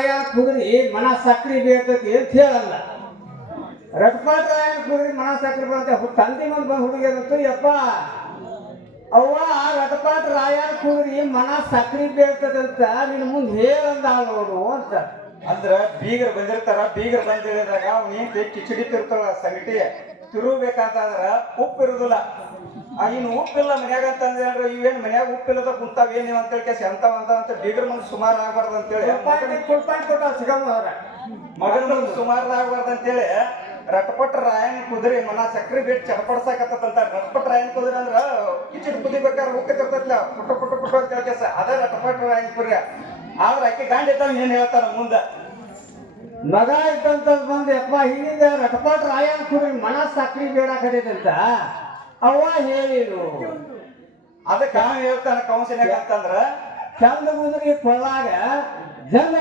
ರಾಯನ ಕುದುರಿ ಮನ ಸಕ್ರಿ ಬೇಕತಿ ಅಂತ ಹೇಳಲ್ಲ ರಟ್ಪಾಟ್ ರಾಯನ ಕುದುರಿ ಮನ ಸಕ್ರಿ ಬಂತ ತಂದೆ ಮುಂದೆ ಬಂದು ಹುಡುಗಿಯಂತ ಯಪ್ಪ. ಅವ್ವ ರಟಪಾಟ್ ರಾಯನ ಕುದುರಿ ಮನ ಸಕ್ರಿ ಬೇಕದಂತ ನಿನ್ನ ಮುಂದೆ ಹೇಳಂದ ನೋಡು ಅಂತ. ಅಂದ್ರ ಬೀಗರ್ ಬಂದಿರ್ತಾರ, ಬೀಗರ್ ಬಂದಿದಾಗ ಅವ್ನ ಕಿಚಡಿ ತಿರ್ತಾಳ ಸಂಗಟಿ ತಿರುಗಬೇಕಂತಂದ್ರ ಉಪ್ಪು ಇರುದಿಲ್ಲ ಇನ್ನು ಉಪ್ಪಿಲ್ಲ ಮನ್ಯಾಗ ಅಂತಂದ್ರೆ ಇವೇನ್ ಮನ್ಯಾಗ ಉಪ್ಪಿಲ್ಲದ ಕುಂತಾವ ಏನ್ ಅಂತ ಕೇಸಿ ಅಂತ ಅಂತ ಅಂತ ಬೀಗರ್ ಮುಂದೆ ಸುಮಾರು ಆಗ್ಬಾರ್ದು ಅಂತ ಹೇಳಿ. ಕುಲ್ಪಾಟಿ ಕೊಟ್ಟ ಸಿಗಮ್ಮ ಅವ್ರ. ಮಗನ ಮುಂದೆ ಸುಮಾರು ಆಗ್ಬಾರ್ದು ಅಂತೇಳಿ ರಟ್ಪಟ್ ರಾಯನ್ ಕುದುರೆ ಮನ ಸಕ್ರಿ ಬಿಟ್ಟು ಚಡಪಡ್ಸಾಕತ್ತಂತ ರಟ್ಪಟ್ ರಾಯನ್ ಕುದುರೆ ಅಂದ್ರ ಬೇಕಾರ ಕುದಿಬೇಕಾದ್ರೆ ಉಕ್ಕತಿರ್ತೈತ್ಲ ಪುಟ್ಟ ಪುಟ್ಟ ಪುಟ್ಟ ಅಂತ ಕೇಸ. ಅದೇ ರಟ್ಪಟ್ ರಾಯನ್ ಕುದುರೆ. ಆದ್ರೆ ಆಕೆ ಗಾಂಡಿ ಇದ್ದಾವ ಏನ್ ಹೇಳ್ತಾರ ಮುಂದ. ಮಗ ಇದ್ದಂತ ಬಂದು ಅಥವಾ ಹಿಂದಿಂದ ರಟಪಾಟ್ ರಾಯನ ಕುರಿ ಮನ ಸಕ್ರಿ ಬೇಡಾಕತೈತಂತ ಅವ್ವ ಹೇಳಿರು ಅದಕ್ಕೆ ಹೇಳ್ತಾನ ಕೌನ್ಸಿಲಿಂಗ್ ಅಂತಂದ್ರ ಚಂದ ಕುದುರಿ ಕೊಳ್ಳಾಗ ಜನ